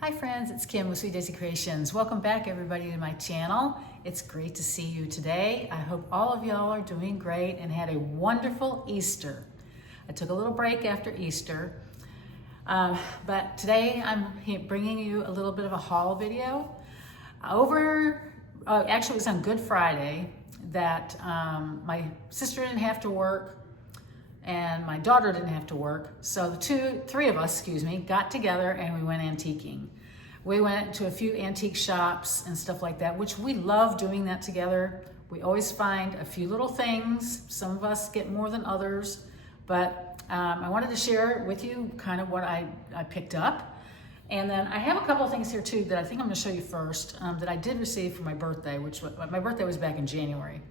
Hi friends, it's Kim with Sweet Daisy Creations. Welcome back everybody to my channel. It's great to see you today. I hope all of y'all are doing great and had a wonderful Easter. I took a little break after Easter, but today I'm bringing you a little bit of a haul video. Actually it was on Good Friday that my sister didn't have to work and my daughter didn't have to work. So the three of us, got together and we went antiquing. We went to a few antique shops and stuff like that, which we love doing that together. We always find a few little things. Some of us get more than others, but I wanted to share with you kind of what I picked up. And then I have a couple of things here too that I think I'm gonna show you first that I did receive for my birthday, my birthday was back in January.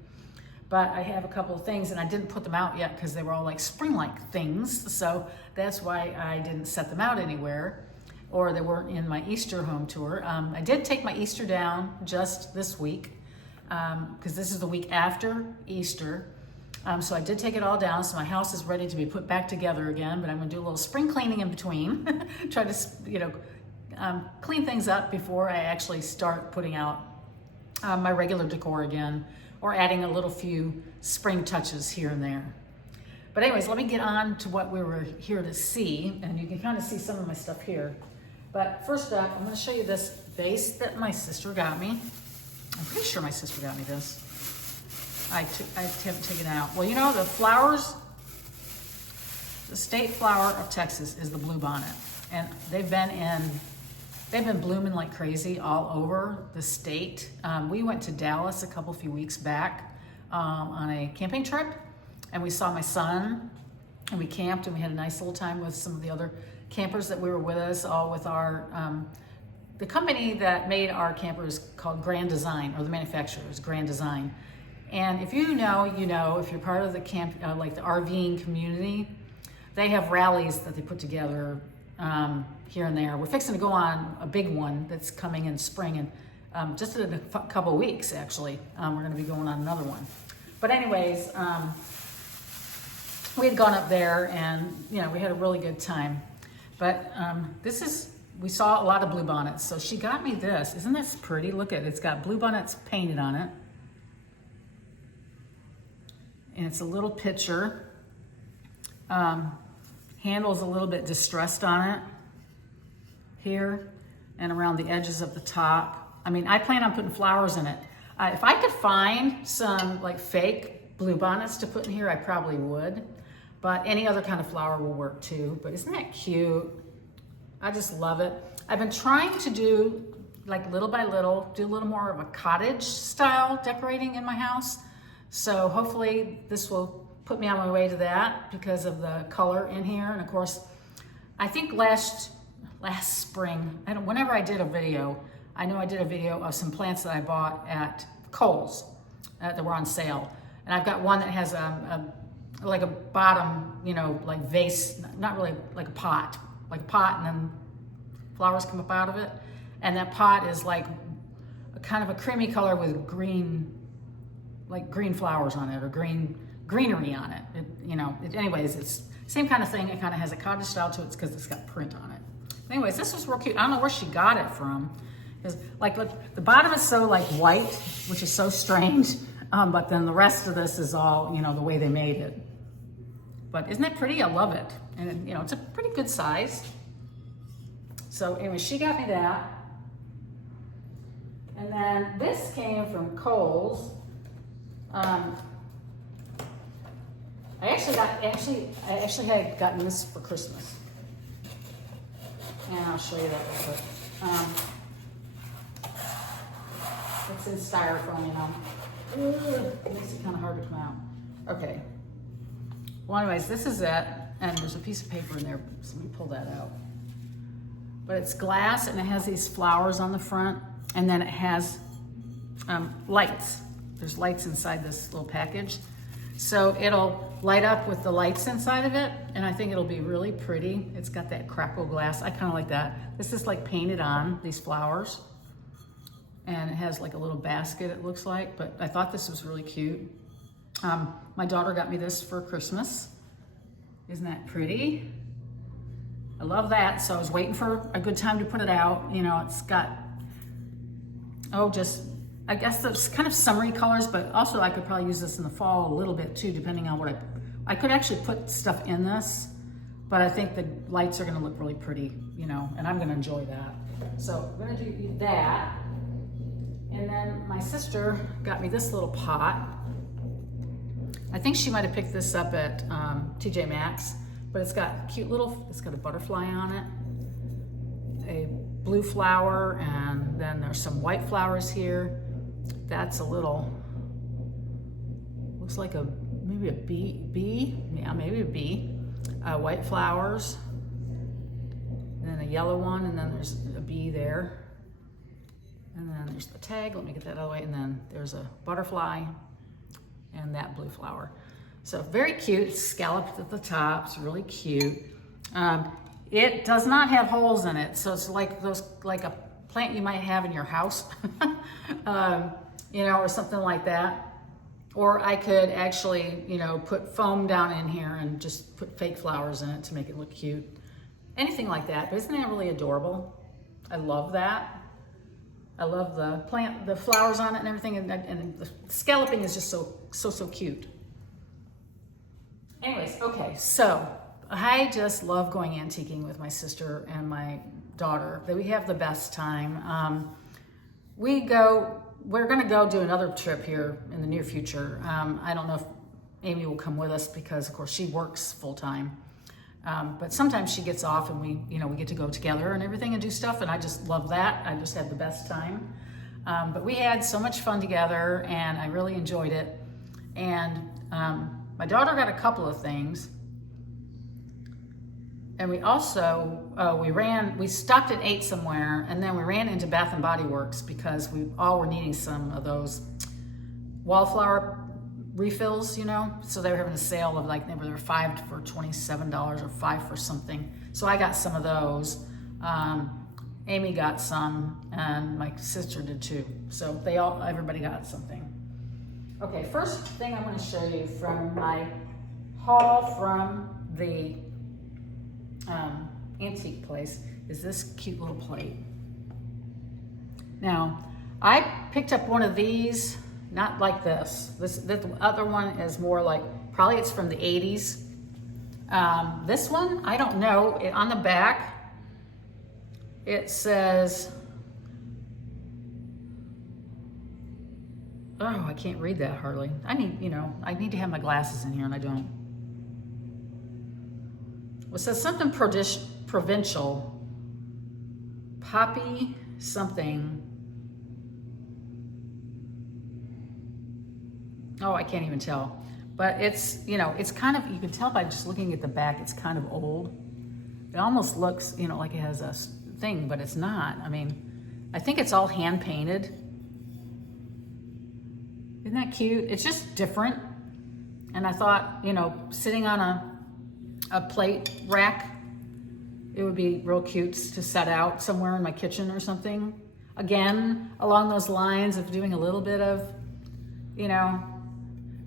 But I have a couple of things and I didn't put them out yet because they were all like spring-like things. So that's why I didn't set them out anywhere, or they weren't in my Easter home tour. I did take my Easter down just this week because this is the week after Easter. So I did take it all down. So my house is ready to be put back together again, but I'm gonna do a little spring cleaning in between. Try to, clean things up before I actually start putting out my regular decor again, or adding a little few spring touches here and there. But anyways, let me get on to what we were here to see, and you can kind of see some of my stuff here. But first up, I'm gonna show you this vase that my sister got me. I'm pretty sure my sister got me this. I haven't taken it out. Well, you know, the flowers, the state flower of Texas is the bluebonnet. And they've been blooming like crazy all over the state. We went to Dallas a few weeks back on a camping trip, and we saw my son, and we camped, and we had a nice little time with some of the other campers that we were with us, all with our, the company that made our campers called Grand Design, or the manufacturer is Grand Design. And if you know, if you're part of the camp, like the RVing community, they have rallies that they put together here and there. We're fixing to go on a big one that's coming in spring, and just in a couple of weeks, actually, we're going to be going on another one. But anyways, we had gone up there, and we had a really good time. But we saw a lot of bluebonnets, so she got me this. Isn't this pretty? Look at it. It's got bluebonnets painted on it, and it's a little picture. Handle's a little bit distressed on it here and around the edges of the top. I mean, I plan on putting flowers in it. If I could find some like fake bluebonnets to put in here, I probably would, but any other kind of flower will work too. But isn't that cute? I just love it. I've been trying to do, like little by little, do a little more of a cottage style decorating in my house. So hopefully this will put me on my way to that because of the color in here. And of course, I think last spring, whenever I did a video, I know I did a video of some plants that I bought at Kohl's that were on sale. And I've got one that has like a bottom, like vase, not really like a pot and then flowers come up out of it. And that pot is like a kind of a creamy color with green flowers on it, or greenery on it. Anyways, it's same kind of thing. It kind of has a cottage style to it because it's got print on it. Anyways, this was real cute. I don't know where she got it from. Because like, look, the bottom is so like white, which is so strange. But then the rest of this is all, the way they made it. But isn't that pretty? I love it. And it's a pretty good size. So anyway, she got me that. And then this came from Kohl's. I actually had gotten this for Christmas. And I'll show you that real quick. It's in styrofoam, It makes it kind of hard to come out. Okay. Well, anyways, this is it. And there's a piece of paper in there, so let me pull that out. But it's glass, and it has these flowers on the front, and then it has lights there's lights inside this little package. So it'll light up with the lights inside of it, and I think it'll be really pretty. It's got that crackle glass. I kind of like that. This is like painted on, these flowers. And it has like a little basket, it looks like, but I thought this was really cute. My daughter got me this for Christmas. Isn't that pretty? I love that, so I was waiting for a good time to put it out. You know, it's got, I guess those kind of summery colors, but also I could probably use this in the fall a little bit too, depending on what I could actually put stuff in this, but I think the lights are gonna look really pretty, you know, and I'm gonna enjoy that. So I'm gonna do that. And then my sister got me this little pot. I think she might've picked this up at TJ Maxx, but it's got it's got a butterfly on it, a blue flower, and then there's some white flowers here. That's a little, looks like maybe a bee, yeah, maybe a bee. White flowers, and then a yellow one, and then there's a bee there. And then there's the tag, let me get that out of the way, and then there's a butterfly and that blue flower. So very cute, it's scalloped at the top, it's really cute. It does not have holes in it, so it's like a plant you might have in your house, you know, or something like that. Or I could actually, you know, put foam down in here and just put fake flowers in it to make it look cute. Anything like that, but isn't that really adorable? I love that. I love the flowers on it and everything, and the scalloping is just so cute. Anyways, okay, so I just love going antiquing with my sister and my daughter. We have the best time. We're gonna go do another trip here in the near future. I don't know if Amy will come with us because of course she works full time. But sometimes she gets off and we get to go together and everything and do stuff, and I just love that. I just had the best time. But we had so much fun together and I really enjoyed it. And my daughter got a couple of things. And we also, we stopped and ate somewhere, and then we ran into Bath and Body Works because we all were needing some of those wallflower refills, you know, so they were having a sale of like, they were 5 for $27 or 5 for something. So I got some of those. Amy got some, and my sister did too. So everybody got something. Okay, first thing I'm going to show you from my haul from the antique place is this cute little plate. Now, I picked up one of these. Not like this. The other one is more like, probably it's from the 80s. This one, I don't know. On the back, it says, oh, I can't read that hardly. I need to have my glasses in here and I don't. It says something provincial, poppy something. Oh, I can't even tell. But it's, it's kind of, you can tell by just looking at the back, it's kind of old. It almost looks, like it has a thing, but it's not. I mean, I think it's all hand painted. Isn't that cute? It's just different. And I thought, sitting on a plate rack, it would be real cute to set out somewhere in my kitchen or something. Again, along those lines of doing a little bit of,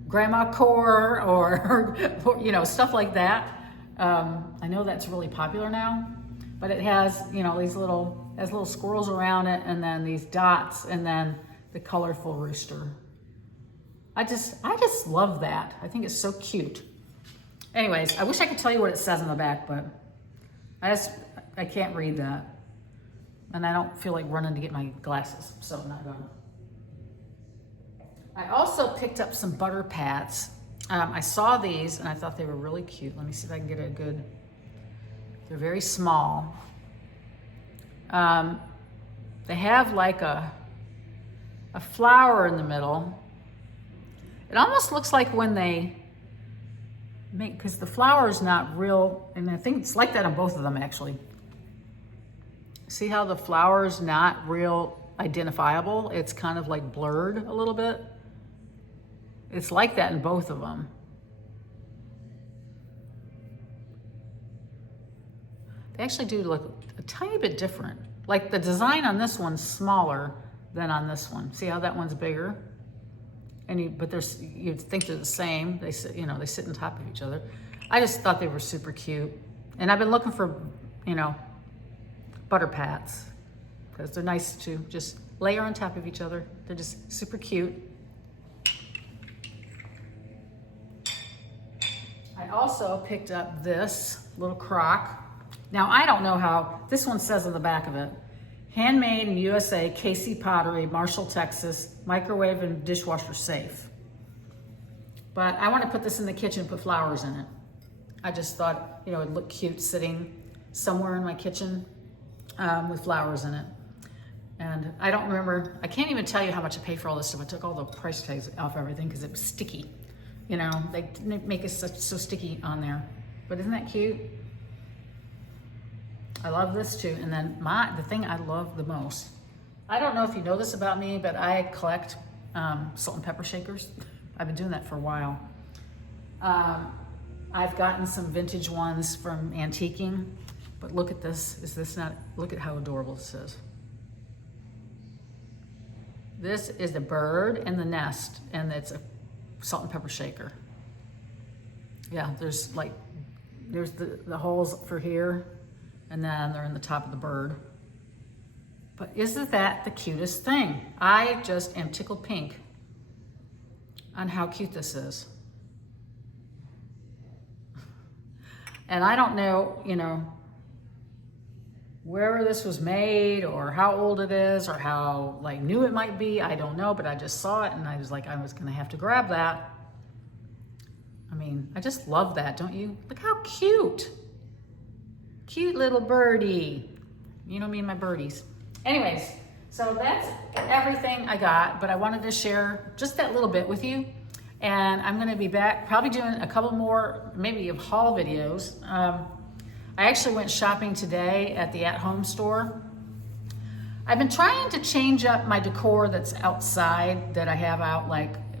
grandma core or stuff like that. I know that's really popular now, but it has, these little squirrels around it, and then these dots, and then the colorful rooster. I just love that. I think it's so cute. Anyways, I wish I could tell you what it says on the back, but I can't read that. And I don't feel like running to get my glasses, so I'm not going. I also picked up some butter pats. I saw these and I thought they were really cute. Let me see if I can get a good, they're very small. They have like a flower in the middle. It almost looks like when they make, because the flower is not real, and I think it's like that on both of them actually. See how the flower is not real identifiable? It's kind of like blurred a little bit. It's like that in both of them. They actually do look a tiny bit different. Like the design on this one's smaller than on this one. See how that one's bigger? But you'd think they're the same. They sit, they sit on top of each other. I just thought they were super cute. And I've been looking for, butter pats because they're nice to just layer on top of each other. They're just super cute. I also picked up this little crock. Now, I don't know how, this one says on the back of it, handmade in USA, Casey Pottery, Marshall, Texas, microwave and dishwasher safe. But I want to put this in the kitchen, put flowers in it. I just thought, it'd look cute sitting somewhere in my kitchen with flowers in it. And I don't remember, I can't even tell you how much I paid for all this stuff. I took all the price tags off everything because it was sticky. They make it so sticky on there. But isn't that cute? I love this too. And then the thing I love the most, I don't know if you know this about me, but I collect salt and pepper shakers. I've been doing that for a while. I've gotten some vintage ones from antiquing, but look at this. Is this not, look at how adorable this is. This is the bird and the nest, and it's a salt and pepper shaker. Yeah, there's the holes for here, and then they're in the top of the bird. But isn't that the cutest thing? I just am tickled pink on how cute this is. And I don't know, where this was made or how old it is or how new it might be. I don't know, but I just saw it and I was like, I was gonna have to grab that. I mean, I just love that, don't you? Look how cute. Cute little birdie. Me and my birdies. Anyways, so that's everything I got, but I wanted to share just that little bit with you. And I'm gonna be back, probably doing a couple more, maybe of haul videos. I actually went shopping today at the at-home store. I've been trying to change up my decor that's outside that I have out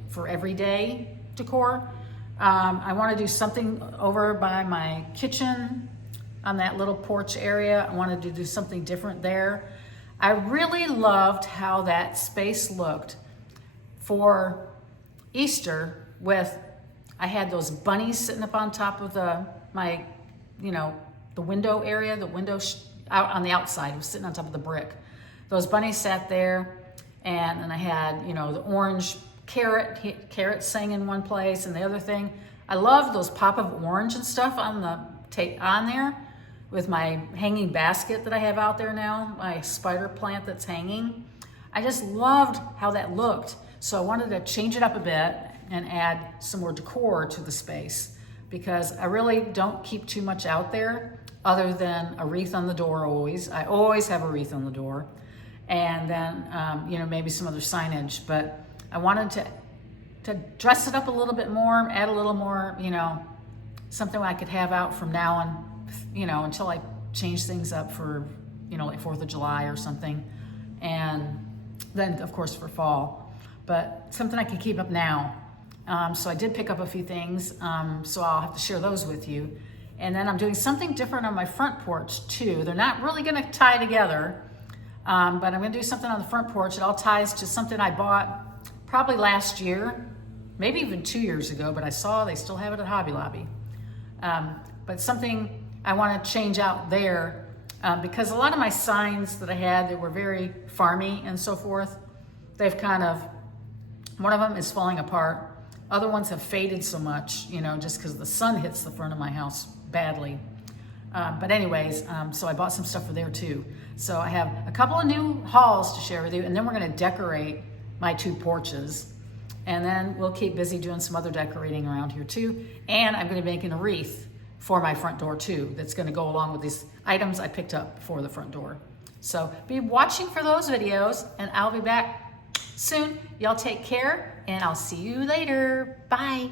for everyday decor. I wanna do something over by my kitchen on that little porch area. I wanted to do something different there. I really loved how that space looked for Easter I had those bunnies sitting up on top of the window area, out on the outside. It was sitting on top of the brick. Those bunnies sat there, and then I had, the orange carrot sang in one place, and the other thing. I loved those pop of orange and stuff on there with my hanging basket that I have out there now, my spider plant that's hanging. I just loved how that looked. So I wanted to change it up a bit and add some more decor to the space because I really don't keep too much out there other than a wreath on the door always. I always have a wreath on the door. And then, maybe some other signage. But I wanted to dress it up a little bit more, add a little more, something I could have out from now on, until I change things up for, 4th of July or something. And then, of course, for fall. But something I can keep up now. So I did pick up a few things, so I'll have to share those with you. And then I'm doing something different on my front porch too. They're not really gonna tie together, but I'm gonna do something on the front porch. It all ties to something I bought probably last year, maybe even 2 years ago, but I saw they still have it at Hobby Lobby. But something I wanna change out there because a lot of my signs that I had, they were very farmy and so forth. They've one of them is falling apart. Other ones have faded so much, just because the sun hits the front of my house badly. But anyways, so I bought some stuff for there too. So I have a couple of new hauls to share with you, and then we're gonna decorate my 2 porches. And then we'll keep busy doing some other decorating around here too. And I'm gonna be making a wreath for my front door too, that's gonna go along with these items I picked up for the front door. So be watching for those videos, and I'll be back soon. Y'all take care, and I'll see you later. Bye.